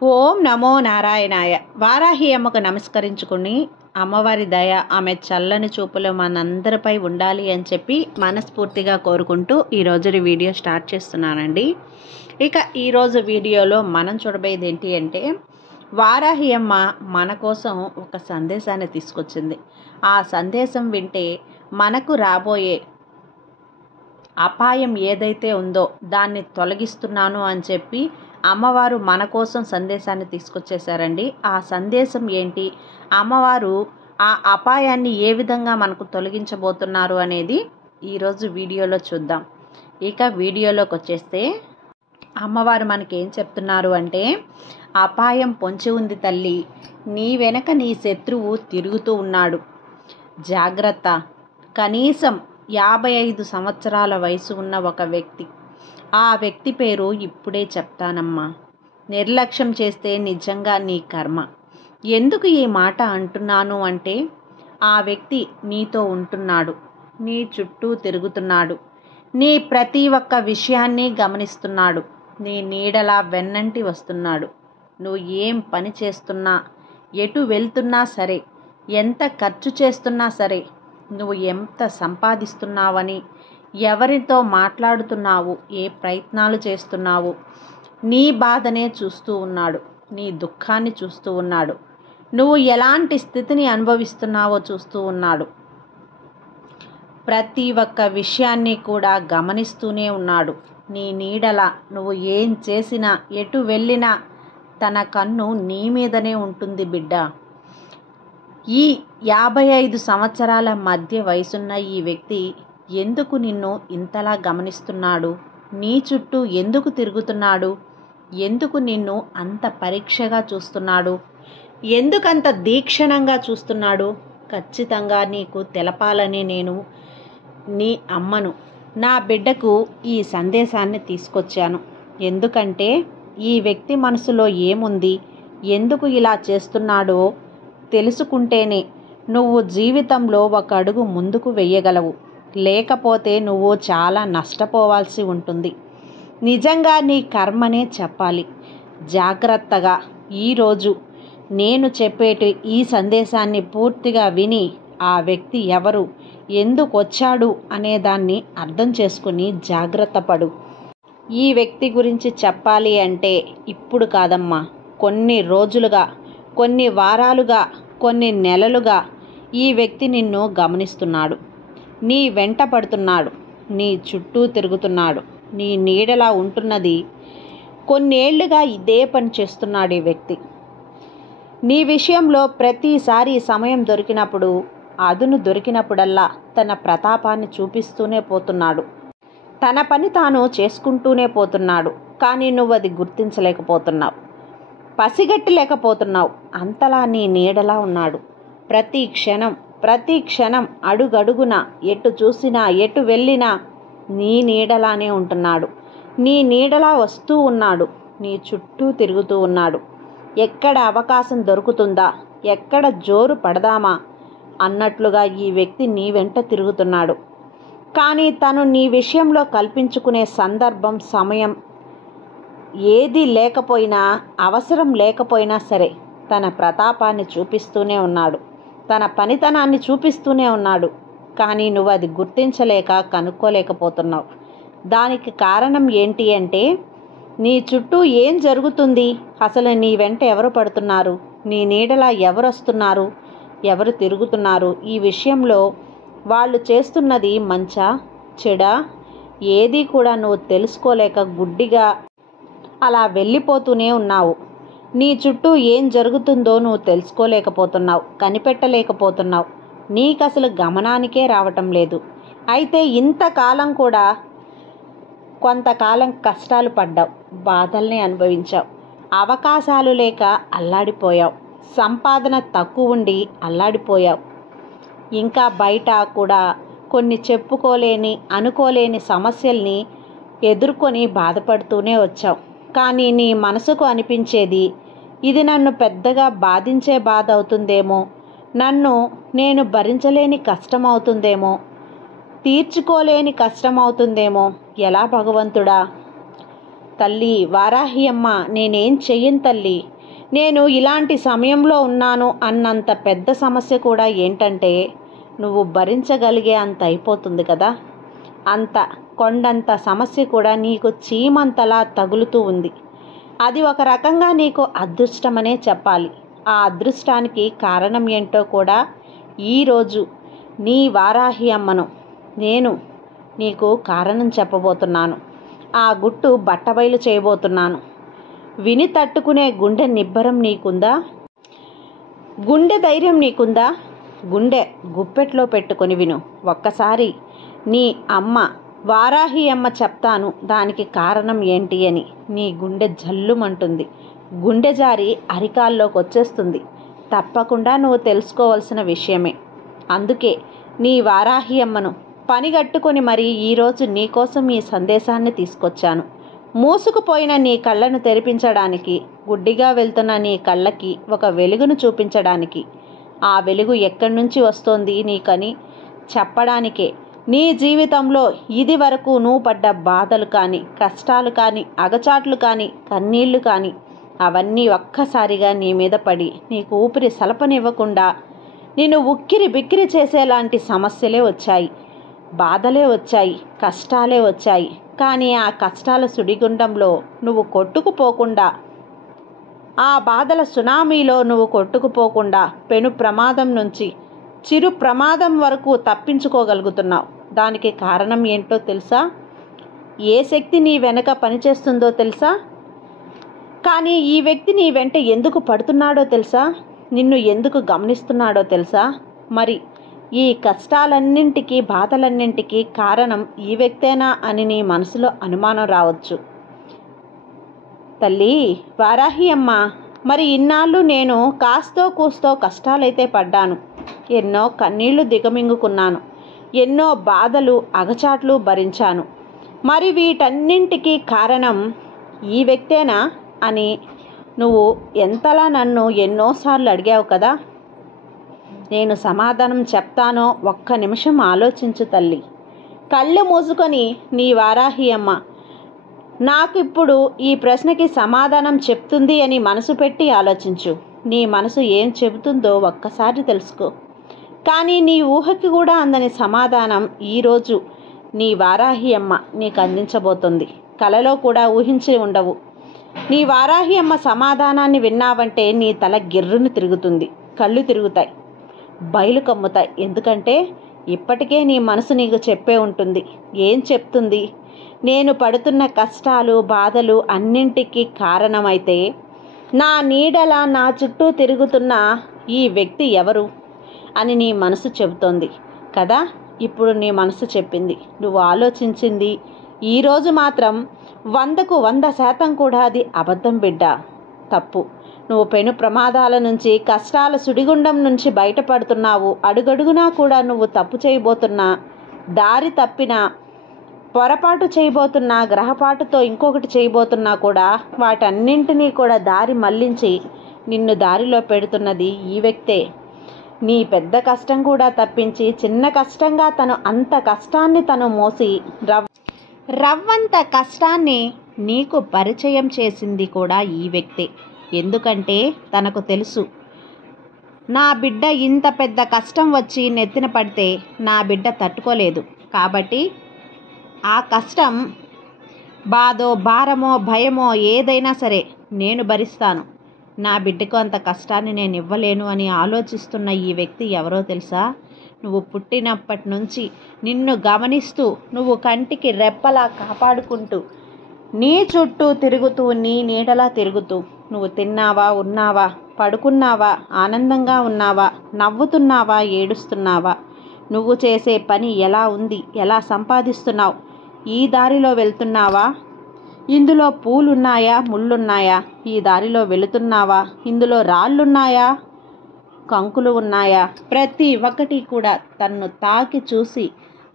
ఓం నమో నారాయణాయ. వారాహి అమ్మకు నమస్కరించుకుని అమ్మవారి దయ, ఆమె చల్లని చూపులు మనందరిపై ఉండాలి అని చెప్పి మనస్ఫూర్తిగా కోరుకుంటూ ఈరోజు వీడియో స్టార్ట్ చేస్తున్నానండి. ఇక ఈరోజు వీడియోలో మనం చూడబోయేది ఏంటి అంటే, వారాహి అమ్మ మన కోసం ఒక సందేశాన్ని తీసుకొచ్చింది. ఆ సందేశం వింటే మనకు రాబోయే అపాయం ఏదైతే ఉందో దాన్ని తొలగిస్తున్నాను అని చెప్పి అమ్మవారు మన కోసం సందేశాన్ని తీసుకొచ్చేసారండి. ఆ సందేశం ఏంటి, అమ్మవారు ఆ అపాయాన్ని ఏ విధంగా మనకు తొలగించబోతున్నారు అనేది ఈరోజు వీడియోలో చూద్దాం. ఇక వీడియోలోకి వచ్చేస్తే అమ్మవారు మనకి ఏం చెప్తున్నారు అంటే, అపాయం పొంచి ఉంది తల్లి, నీ వెనక నీ శత్రువు తిరుగుతూ ఉన్నాడు, జాగ్రత్త. కనీసం 55 సంవత్సరాల వయసు ఉన్న ఒక వ్యక్తి, ఆ వ్యక్తి పేరు ఇప్పుడే చెప్తానమ్మా. నిర్లక్ష్యం చేస్తే నిజంగా నీ కర్మ. ఎందుకు ఈ మాట అంటున్నాను అంటే, ఆ వ్యక్తి నీతో ఉంటున్నాడు, నీ చుట్టూ తిరుగుతున్నాడు, నీ ప్రతి ఒక్క విషయాన్ని గమనిస్తున్నాడు, నీ నీడలా వెన్నంటి వస్తున్నాడు. నువ్వు ఏం పని చేస్తున్నా, ఎటు వెళ్తున్నా సరే, ఎంత ఖర్చు చేస్తున్నా సరే, నువ్వు ఎంత సంపాదిస్తున్నావని, ఎవరితో మాట్లాడుతున్నావు, ఏ ప్రయత్నాలు చేస్తున్నావు, నీ బాధనే చూస్తూ ఉన్నాడు, నీ దుఃఖాన్ని చూస్తూ ఉన్నాడు, నువ్వు ఎలాంటి స్థితిని అనుభవిస్తున్నావో చూస్తూ ఉన్నాడు. ప్రతి ఒక్క విషయాన్ని కూడా గమనిస్తూనే ఉన్నాడు. నీ నీడలా నువ్వు ఏం చేసినా, ఎటు వెళ్ళినా తన కన్ను నీ మీదనే ఉంటుంది బిడ్డ. ఈ 55 సంవత్సరాల మధ్య వయసున్న ఈ వ్యక్తి ఎందుకు నిన్ను ఇంతలా గమనిస్తున్నాడు, నీ చుట్టూ ఎందుకు తిరుగుతున్నాడు, ఎందుకు నిన్ను అంత పరీక్షగా చూస్తున్నాడు, ఎందుకంత దీక్షణంగా చూస్తున్నాడు, ఖచ్చితంగా నీకు తెలపాలని నేను నీ అమ్మను, నా బిడ్డకు ఈ సందేశాన్ని తీసుకొచ్చాను. ఎందుకంటే ఈ వ్యక్తి మనసులో ఏముంది, ఎందుకు ఇలా చేస్తున్నాడో తెలుసుకుంటేనే నువ్వు జీవితంలో ఒక అడుగు ముందుకు వెయ్యగలవు. లేకపోతే నువ్వు చాలా నష్టపోవాల్సి ఉంటుంది. నిజంగా నీ కర్మనే చెప్పాలి. జాగ్రత్తగా ఈరోజు నేను చెప్పేటి ఈ సందేశాన్ని పూర్తిగా విని, ఆ వ్యక్తి ఎవరు, ఎందుకు వచ్చాడు అనేదాన్ని అర్థం చేసుకుని జాగ్రత్త పడు. ఈ వ్యక్తి గురించి చెప్పాలి అంటే ఇప్పుడు కాదమ్మా, కొన్ని రోజులుగా, కొన్ని వారాలుగా, కొన్ని నెలలుగా ఈ వ్యక్తి నిన్ను గమనిస్తున్నాడు, నీ వెంట పడుతున్నాడు, నీ చుట్టూ తిరుగుతున్నాడు, నీ నీడలా ఉంటున్నది. కొన్నేళ్లుగా ఇదే పని చేస్తున్నాడు ఈ వ్యక్తి. నీ విషయంలో ప్రతిసారి సమయం దొరికినప్పుడు, అదును దొరికినప్పుడల్లా తన ప్రతాపాన్ని చూపిస్తూనే పోతున్నాడు. తన పని తాను చేసుకుంటూనే పోతున్నాడు. కానీ నువ్వు అది గుర్తించలేకపోతున్నావు, పసిగట్టలేకపోతున్నావు. అంతలా నీ నీడలా ఉన్నాడు. ప్రతి క్షణం అడుగడుగున, ఎటు చూసినా, ఎటు వెళ్ళినా నీ నీడలానే ఉంటున్నాడు. నీ నీడలా వస్తూ ఉన్నాడు, నీ చుట్టూ తిరుగుతూ ఉన్నాడు. ఎక్కడ అవకాశం దొరుకుతుందా, ఎక్కడ జోరు పడదామా అన్నట్లుగా ఈ వ్యక్తి నీ వెంట తిరుగుతున్నాడు. కానీ తను నీ విషయంలో కల్పించుకునే సందర్భం, సమయం ఏది లేకపోయినా, అవసరం లేకపోయినా సరే తన ప్రతాపాన్ని చూపిస్తూనే ఉన్నాడు, తన పనితనాన్ని చూపిస్తూనే ఉన్నాడు. కానీ నువ్వు అది గుర్తించలేక, కనుక్కోలేకపోతున్నావు. దానికి కారణం ఏంటి అంటే, నీ చుట్టూ ఏం జరుగుతుంది, అసలు నీ వెంట ఎవరు పడుతున్నారు, నీ నీడలా ఎవరు వస్తున్నారు, ఎవరు తిరుగుతున్నారు, ఈ విషయంలో వాళ్ళు చేస్తున్నది మంచా చెడా ఏది కూడా నువ్వు తెలుసుకోలేక గుడ్డిగా అలా వెళ్ళిపోతూనే ఉన్నావు. నీ చుట్టూ ఏం జరుగుతుందో నువ్వు తెలుసుకోలేకపోతున్నావు, కనిపెట్టలేకపోతున్నావు. నీకు అసలు గమనానికే రావటం లేదు. అయితే ఇంతకాలం కూడా కొంతకాలం కష్టాలు పడ్డావు, బాధల్ని అనుభవించావు, అవకాశాలు లేక అల్లాడిపోయావు, సంపాదన తక్కువ ఉండి అల్లాడిపోయావు. ఇంకా బయట కూడా కొన్ని చెప్పుకోలేని, అనుకోలేని సమస్యల్ని ఎదుర్కొని బాధపడుతూనే వచ్చావు. కానీ నీ మనసుకు అనిపించేది, ఇది నన్ను పెద్దగా బాధించే బాధ అవుతుందేమో, నేను భరించలేని కష్టం అవుతుందేమో, తీర్చుకోలేని కష్టం అవుతుందేమో, ఎలా భగవంతుడా, తల్లి వారాహి అమ్మ, నేనేం చెయ్యను తల్లి, నేను ఇలాంటి సమయంలో ఉన్నాను అన్నంత పెద్ద సమస్య కూడా ఏంటంటే నువ్వు భరించగలిగే అంత అయిపోతుంది కదా. అంత కొండంత సమస్య కూడా నీకు చీమంతలా తగులుతూ ఉంది. అది ఒక రకంగా నీకు అదృష్టమనే చెప్పాలి. ఆ అదృష్టానికి కారణం ఏంటో కూడా ఈరోజు నీ వారాహి అమ్మను నేను నీకు కారణం చెప్పబోతున్నాను. ఆ గుట్టు బట్టబయలు చేయబోతున్నాను. విని తట్టుకునే గుండె నిబ్బరం నీకుందా? గుండె ధైర్యం నీకుందా? గుండె గుప్పెట్లో పెట్టుకొని విను. ఒక్కసారి నీ అమ్మ వారాహి అమ్మ చెప్తాను దానికి కారణం ఏంటి అని. నీ గుండె జల్లుమంటుంది. గుండె జారి అరికాల్లోకి వచ్చేస్తుంది. తప్పకుండా నువ్వు తెలుసుకోవాల్సిన విషయమే. అందుకే నీ వారాహి అమ్మను పనిగట్టుకొని మరీ ఈరోజు నీకోసం ఈ సందేశాన్ని తీసుకొచ్చాను. మూసుకుపోయిన నీ కళ్ళను తెరిపించడానికి, గుడ్డిగా వెళ్తున్న నీ కళ్ళకి ఒక వెలుగును చూపించడానికి, ఆ వెలుగు ఎక్కడి నుంచి వస్తోంది నీకని చెప్పడానికే. నీ జీవితంలో ఇది వరకు నువ్వు పడ్డ బాధలు కానీ, కష్టాలు కానీ, అగచాట్లు కానీ, కన్నీళ్లు కానీ అవన్నీ ఒక్కసారిగా నీ మీద పడి నీకు ఊపిరి సలపనివ్వకుండా నిన్ను ఉక్కిరి బిక్కిరి చేసేలాంటి సమస్యలే వచ్చాయి, బాధలే వచ్చాయి, కష్టాలే వచ్చాయి. కానీ ఆ కష్టాల సుడిగుండంలో నువ్వు కొట్టుకుపోకుండా, ఆ బాధల సునామీలో నువ్వు కొట్టుకుపోకుండా పెను ప్రమాదం నుంచి చిరు ప్రమాదం వరకు తప్పించుకోగలుగుతున్నావు. దానికి కారణం ఏంటో తెలుసా? ఏ శక్తి నీ వెనక పనిచేస్తుందో తెలుసా? కానీ ఈ వ్యక్తి నీ వెంట ఎందుకు పడుతున్నాడో తెలుసా? నిన్ను ఎందుకు గమనిస్తున్నాడో తెలుసా? మరి ఈ కష్టాలన్నింటికీ, బాధలన్నింటికీ కారణం ఈ వ్యక్తేనా అని నీ మనసులో అనుమానం రావచ్చు. తల్లి వారాహి అమ్మ, మరి ఇన్నాళ్ళు నేను కాస్తో కూస్తో కష్టాలైతే పడ్డాను, ఎన్నో కన్నీళ్లు దిగమింగుకున్నాను, ఎన్నో బాధలు అగచాట్లు భరించాను. మరి వీటన్నింటికీ కారణం ఈ వ్యక్తేనా అని నువ్వు ఎంతలా నన్ను ఎన్నోసార్లు అడిగావు కదా. నేను సమాధానం చెప్తానో ఒక్క నిమిషం ఆలోచించు తల్లి. కళ్ళు మూసుకొని నీ వారాహి అమ్మ నాకు ఇప్పుడు ఈ ప్రశ్నకి సమాధానం చెప్తుంది అని మనసు పెట్టి ఆలోచించు. నీ మనసు ఏం చెబుతుందో ఒక్కసారి తెలుసుకో. కానీ నీ ఊహకి కూడా అందని సమాధానం ఈరోజు నీ వారాహి అమ్మ నీకు అందించబోతుంది. కలలో కూడా ఊహించి ఉండవు. నీ వారాహి అమ్మ సమాధానాన్ని విన్నావంటే నీ తల గిర్రును తిరుగుతుంది, కళ్ళు తిరుగుతాయి, బయలు కమ్ముతాయి. ఎందుకంటే ఇప్పటికే నీ మనసు నీకు చెప్పే ఉంటుంది. ఏం చెప్తుంది? నేను పడుతున్న కష్టాలు, బాధలు అన్నింటికీ కారణమైతే నా నీడలా నా చుట్టూ తిరుగుతున్న ఈ వ్యక్తి ఎవరు అని నీ మనసు చెబుతోంది కదా. ఇప్పుడు నీ మనసు చెప్పింది, నువ్వు ఆలోచించింది ఈరోజు మాత్రం 100కు 100% కూడా అది అబద్ధం బిడ్డ, తప్పు. నువ్వు పెను ప్రమాదాల నుంచి, కష్టాల సుడిగుండం నుంచి బయటపడుతున్నావు. అడుగడుగునా కూడా నువ్వు తప్పు చేయబోతున్నా, దారి తప్పినా, పొరపాటు చేయబోతున్నా, గ్రహపాటుతో ఇంకొకటి చేయబోతున్నా కూడా వాటన్నింటినీ కూడా దారి మళ్లించి నిన్ను దారిలో పెడుతున్నది ఈ వ్యక్తే. నీ పెద్ద కష్టం కూడా తప్పించి చిన్న కష్టంగా తను అంత కష్టాన్ని తను మోసి రవ్వంత కష్టాన్ని నీకు పరిచయం చేసింది కూడా ఈ వ్యక్తే. ఎందుకంటే తనకు తెలుసు, నా బిడ్డ ఇంత పెద్ద కష్టం వచ్చి నెత్తిన పడితే నా బిడ్డ తట్టుకోలేదు. కాబట్టి ఆ కష్టం, బాధో, భారమో, భయమో ఏదైనా సరే నేను భరిస్తాను, నా బిడ్డకు అంత కష్టాన్ని నేను ఇవ్వలేను అని ఆలోచిస్తున్న ఈ వ్యక్తి ఎవరో తెలుసా? నువ్వు పుట్టినప్పటి నుంచి నిన్ను గమనిస్తూ, నువ్వు కంటికి రెప్పలా కాపాడుకుంటూ, నీ చుట్టూ తిరుగుతూ, నీ నీడలా తిరుగుతూ, నువ్వు తిన్నావా, ఉన్నావా, పడుకున్నావా, ఆనందంగా ఉన్నావా, నవ్వుతున్నావా, ఏడుస్తున్నావా, నువ్వు చేసే పని ఎలా ఉంది, ఎలా సంపాదిస్తున్నావు, ఈ దారిలో వెళ్తున్నావా, ఇందులో పూలున్నాయా, ముళ్ళున్నాయా, ఈ దారిలో వెళుతున్నావా, ఇందులో రాళ్ళున్నాయా, కంకులు ఉన్నాయా, ప్రతి ఒక్కటి కూడా తన్ను తాకి చూసి,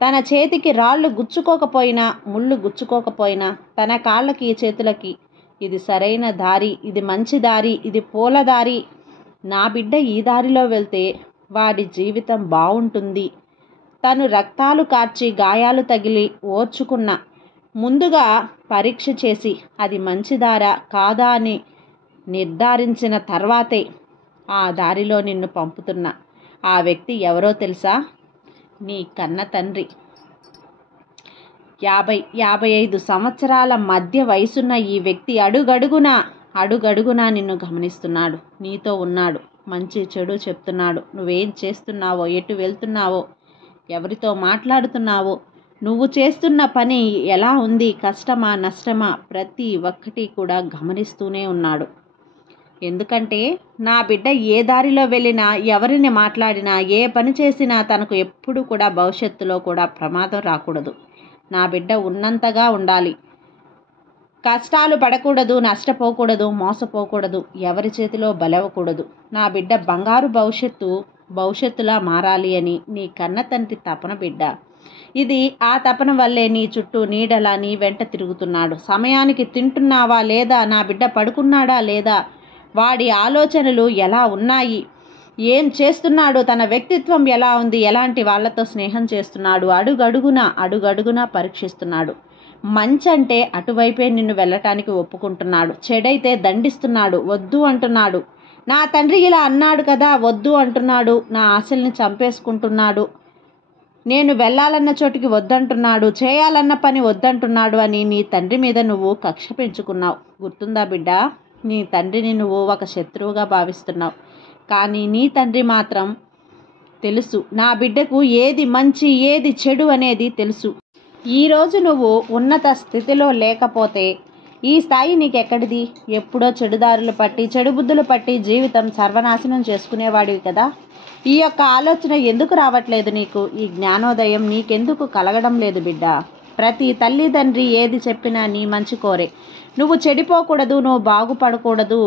తన చేతికి రాళ్ళు గుచ్చుకోకపోయినా, ముళ్ళు గుచ్చుకోకపోయినా, తన కాళ్ళకి చేతులకి ఇది సరైన దారి, ఇది మంచి దారి, ఇది పూల దారి, నా బిడ్డ ఈ దారిలో వెళ్తే వాడి జీవితం బాగుంటుంది, తను రక్తాలు కార్చి గాయాలు తగిలి ఓర్చుకున్న, ముందుగా పరీక్ష చేసి అది మంచి దారా కాదా అని నిర్ధారించిన తర్వాతే ఆ దారిలో నిన్ను పంపుతున్న ఆ వ్యక్తి ఎవరో తెలుసా? నీ కన్న తండ్రి. 50-55 సంవత్సరాల మధ్య వయసున్న ఈ వ్యక్తి అడుగడుగునా నిన్ను గమనిస్తున్నాడు, నీతో ఉన్నాడు, మంచి చెడు చెప్తున్నాడు. నువ్వేం చేస్తున్నావో, ఎటు వెళ్తున్నావో, ఎవరితో మాట్లాడుతున్నావో, నువ్వు చేస్తున్న పని ఎలా ఉంది, కష్టమా నష్టమా, ప్రతి ఒక్కటి కూడా గమనిస్తూనే ఉన్నాడు. ఎందుకంటే నా బిడ్డ ఏ దారిలో వెళ్ళినా, ఎవరిని మాట్లాడినా, ఏ పని చేసినా తనకు ఎప్పుడు కూడా భవిష్యత్తులో కూడా ప్రమాదం రాకూడదు. నా బిడ్డ ఉన్నంతగా ఉండాలి, కష్టాలు పడకూడదు, నష్టపోకూడదు, మోసపోకూడదు, ఎవరి చేతిలో బలవకూడదు. నా బిడ్డ బంగారు భవిష్యత్తులా మారాలి అని నీ కన్న తండ్రి తపన బిడ్డ. ఇది ఆ తపన వల్లే నీ చుట్టూ నీడలా నీ వెంట తిరుగుతున్నాడు. సమయానికి తింటున్నావా లేదా, నా బిడ్డ పడుకున్నాడా లేదా, వాడి ఆలోచనలు ఎలా ఉన్నాయి, ఏం చేస్తున్నాడు, తన వ్యక్తిత్వం ఎలా ఉంది, ఎలాంటి వాళ్ళతో స్నేహం చేస్తున్నాడు, అడుగడుగునా పరీక్షిస్తున్నాడు. మంచంటే అటువైపే నిన్ను వెళ్ళటానికి ఒప్పుకుంటున్నాడు, చెడైతే దండిస్తున్నాడు, వద్దు అంటున్నాడు. నా తండ్రి ఇలా అన్నాడు కదా, వద్దు అంటున్నాడు, నా ఆశల్ని చంపేసుకుంటున్నాడు, నేను వెళ్ళాలన్న చోటికి వద్దంటున్నాడు, చేయాలన్న పని వద్దంటున్నాడు అని నీ తండ్రి మీద నువ్వు కక్ష పెంచుకున్నావు. గుర్తుందా బిడ్డ? నీ తండ్రిని నువ్వు ఒక శత్రువుగా భావిస్తున్నావు. కానీ నీ తండ్రి మాత్రం తెలుసు, నా బిడ్డకు ఏది మంచి ఏది చెడు అనేది తెలుసు. ఈరోజు నువ్వు ఉన్నత స్థితిలో లేకపోతే ఈ స్థాయి నీకెక్కడిది? ఎప్పుడో చెడుదారులు పట్టి, చెడు బుద్ధులు పట్టి జీవితం సర్వనాశనం చేసుకునేవాడివి కదా. ఈ యొక్క ఆలోచన ఎందుకు రావట్లేదు నీకు? ఈ జ్ఞానోదయం నీకెందుకు కలగడం లేదు బిడ్డ? ప్రతి తల్లిదండ్రి ఏది చెప్పినా నీ మంచి కోరే. నువ్వు చెడిపోకూడదు, నువ్వు బాగుపడకూడదు,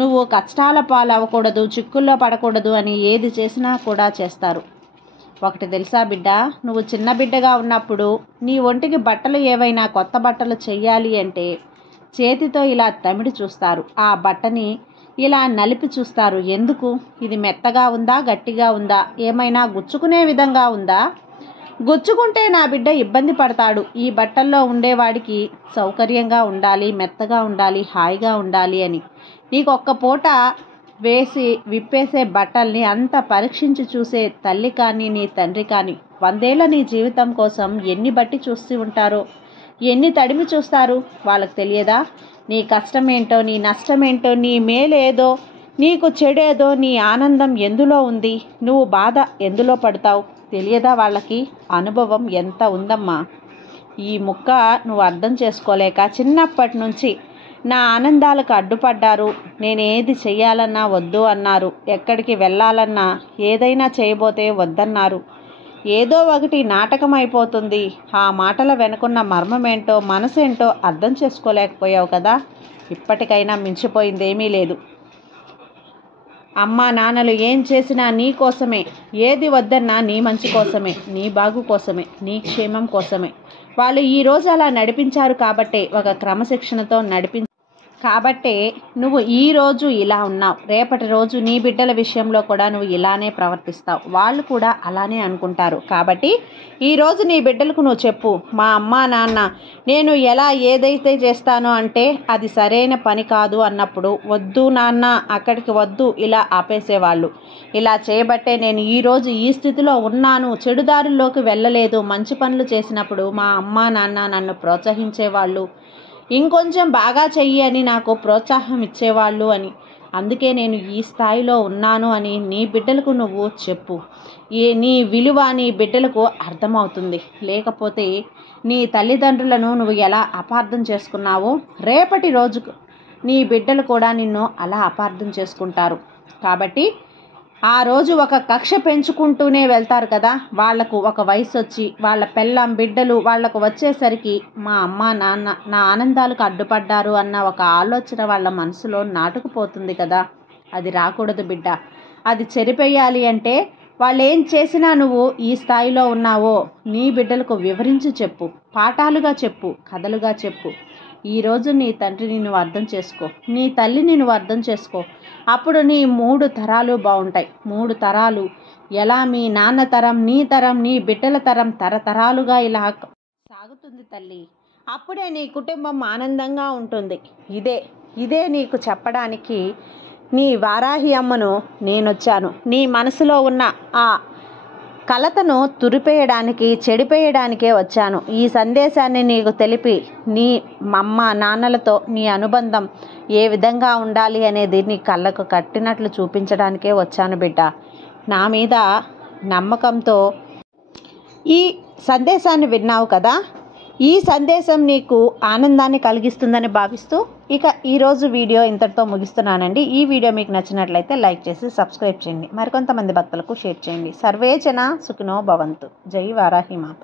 నువ్వు కష్టాల పాలవ్వకూడదు, చిక్కుల్లో పడకూడదు అని ఏది చేసినా కూడా చేస్తారు. ఒకటి తెలుసా బిడ్డ, నువ్వు చిన్న బిడ్డగా ఉన్నప్పుడు నీ ఒంటికి బట్టలు ఏవైనా కొత్త బట్టలు చెయ్యాలి అంటే చేతితో ఇలా తమిడి చూస్తారు, ఆ బట్టని ఇలా నలిపి చూస్తారు. ఎందుకు? ఇది మెత్తగా ఉందా, గట్టిగా ఉందా, ఏమైనా గుచ్చుకునే విధంగా ఉందా? గుచ్చుకుంటే నా బిడ్డ ఇబ్బంది పడతాడు. ఈ బట్టల్లో ఉండేవాడికి సౌకర్యంగా ఉండాలి, మెత్తగా ఉండాలి, హాయిగా ఉండాలి అని నీకు ఒక్క పూట వేసి విప్పేసే బట్టల్ని అంత పరీక్షించి చూసే తల్లి కానీ నీ తండ్రి కానీ 100 ఏళ్ల నీ జీవితం కోసం ఎన్ని బట్టి చూస్తూ ఉంటారో, ఎన్ని తడిమి చూస్తారు. వాళ్ళకి తెలియదా నీ కష్టమేంటో, నీ నష్టమేంటో, నీ మేలేదో, నీకు చెడేదో, నీ ఆనందం ఎందులో ఉంది, నువ్వు బాధ ఎందులో పడతావు తెలియదా వాళ్ళకి? అనుభవం ఎంత ఉందమ్మా. ఈ ముక్క నువ్వు అర్థం చేసుకోలేక చిన్నప్పటి నుంచి నా ఆనందాలకు అడ్డుపడ్డారు. నేనేది చెయ్యాలన్నా వద్దు అన్నారు, ఎక్కడికి వెళ్ళాలన్నా ఏదైనా చేయబోతే వద్దన్నారు. ఏదో ఒకటి నాటకం అయిపోతుంది. ఆ మాటల వెనుకున్న మర్మమేంటో, మనసేంటో అర్థం చేసుకోలేకపోయావు కదా. ఇప్పటికైనా మించిపోయిందేమీ లేదు. అమ్మా నాన్నలు ఏం చేసినా నీ కోసమే, ఏది వద్దన్నా నీ మంచి కోసమే, నీ బాగు కోసమే, నీ క్షేమం కోసమే. వాళ్ళు ఈరోజు అలా నడిపించారు కాబట్టే, ఒక క్రమశిక్షణతో కాబట్టే నువ్వు ఈరోజు ఇలా ఉన్నావు. రేపటి రోజు నీ బిడ్డల విషయంలో కూడా నువ్వు ఇలానే ప్రవర్తిస్తావు. వాళ్ళు కూడా అలానే అనుకుంటారు. కాబట్టి ఈరోజు నీ బిడ్డలకు నువ్వు చెప్పు, మా అమ్మ నాన్న నేను ఎలా ఏదైతే చేస్తానో అంటే అది సరైన పని కాదు అన్నప్పుడు వద్దు నాన్న, అక్కడికి వద్దు ఇలా ఆపేసేవాళ్ళు. ఇలా చేయబట్టే నేను ఈరోజు ఈ స్థితిలో ఉన్నాను, చెడుదారుల్లోకి వెళ్ళలేదు. మంచి పనులు చేసినప్పుడు మా అమ్మ నాన్న నన్ను ప్రోత్సహించేవాళ్ళు, ఇంకొంచెం బాగా చెయ్యి అని నాకు ప్రోత్సాహం ఇచ్చేవాళ్ళు అని. అందుకే నేను ఈ స్థాయిలో ఉన్నాను అని నీ బిడ్డలకు నువ్వు చెప్పు. నీ విలువ నీ బిడ్డలకు అర్థమవుతుంది. లేకపోతే నీ తల్లిదండ్రులను నువ్వు ఎలా అపార్థం చేసుకున్నావో రేపటి రోజుకు నీ బిడ్డలు కూడా నిన్ను అలా అపార్థం చేసుకుంటారు. కాబట్టి ఆ రోజు ఒక కక్ష పెంచుకుంటూనే వెళ్తారు కదా. వాళ్లకు ఒక వయసు వచ్చి వాళ్ళ పెళ్ళాం బిడ్డలు వాళ్లకు వచ్చేసరికి మా అమ్మ నాన్న నా ఆనందాలకు అడ్డుపడ్డారు అన్న ఒక ఆలోచన వాళ్ళ మనసులో నాటుకుపోతుంది కదా. అది రాకూడదు బిడ్డ. అది చెరిపేయాలి అంటే వాళ్ళు ఏం చేసినా నువ్వు ఈ స్థాయిలో ఉన్నావో నీ బిడ్డలకు వివరించి చెప్పు, పాఠాలుగా చెప్పు, కథలుగా చెప్పు. ఈరోజు నీ తండ్రిని నువ్వు అర్థం చేసుకో, నీ తల్లిని నువ్వు అర్థం చేసుకో. అప్పుడు నీ 3 తరాలు బాగుంటాయి. 3 తరాలు ఎలా మీ నాన్న తరం, నీ తరం, నీ బిడ్డల తరం తరతరాలుగా ఇలా సాగుతుంది తల్లి. అప్పుడే నీ కుటుంబం ఆనందంగా ఉంటుంది. ఇదే నీకు చెప్పడానికి నీ వారాహి అమ్మను నేనొచ్చాను. నీ మనసులో ఉన్న ఆ కలతను తురిపేయడానికి, చెడిపేయడానికే వచ్చాను. ఈ సందేశాన్ని నీకు తెలిపి నీ అమ్మ నాన్నలతో నీ అనుబంధం ఏ విధంగా ఉండాలి అనేది నీ కళ్ళకు కట్టినట్లు చూపించడానికే వచ్చాను బిడ్డ. నా మీద నమ్మకంతో ఈ సందేశాన్ని విన్నావు కదా. ఈ సందేశం నీకు ఆనందాన్ని కలిగిస్తుందని భావిస్తూ ఇక ఈరోజు వీడియో ఇంతటితో ముగిస్తున్నానండి. ఈ వీడియో మీకు నచ్చినట్లయితే లైక్ చేసి సబ్స్క్రైబ్ చేయండి. మరికొంతమంది భక్తులకు షేర్ చేయండి. సర్వే జన సుఖినో భవంతు. జై వారాహి మాత.